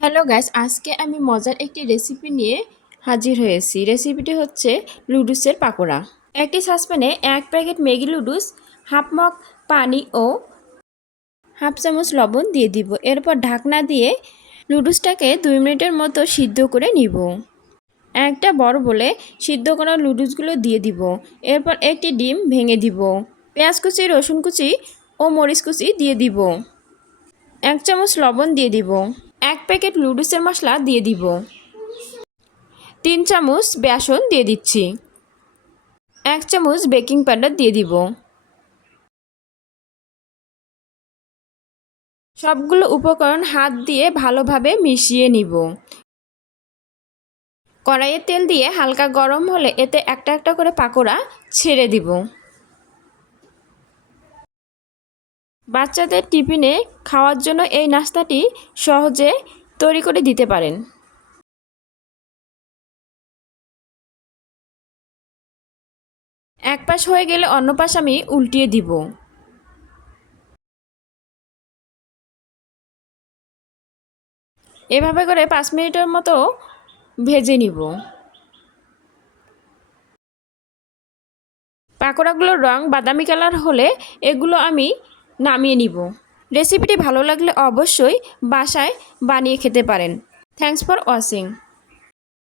Hello guys আজকে আমি মজার একটি রেসিপি নিয়ে হাজির হয়েছি। রেসিপিটি হচ্ছে লুডুসের পাকোড়া। একটি সসপ্যানে এক packet Maggi noodles, half mug পানি ও হাফ চামচ লবণ দিয়ে দিব। এরপর ঢাকনা দিয়ে লুডুসটাকে দুই মিনিটের মতো সিদ্ধ করে নিব। একটা বড় বলে সিদ্ধ করা লুডুসগুলো দিয়ে দিব। এরপর একটি ডিম ভেঙে দিব। পেঁয়াজ কুচি, রসুন কুচি ও মরিচ কুচি দিয়ে দিব। এক চামচ লবণ দিয়ে দিব। এক প্যাকেট লুডুসের মশলা দিয়ে দিব। তিন চামচ বেসন দিয়ে দিচ্ছি। এক চামচ বেকিং পাউডার দিয়ে দিব। সবগুলো উপকরণ হাত দিয়ে ভালোভাবে মিশিয়ে নিব। কড়াইয়ে তেল দিয়ে হালকা গরম হলে এতে একটা একটা করে পাকোড়া ছেড়ে দিব। বাচ্চাদের টিফিনে খাওয়ার জন্য এই নাস্তাটি সহজে তৈরি করে দিতে পারেন। এক পাশ হয়ে গেলে অন্য পাশ আমি উল্টিয়ে দিব। এভাবে করে পাঁচ মিনিটের মতো ভেজে নিব। পাকোড়াগুলোর রং বাদামি কালার হলে এগুলো আমি নামিয়ে নিব। রেসিপিটি ভালো লাগলে অবশ্যই বাসায় বানিয়ে খেতে পারেন। Thanks for watching.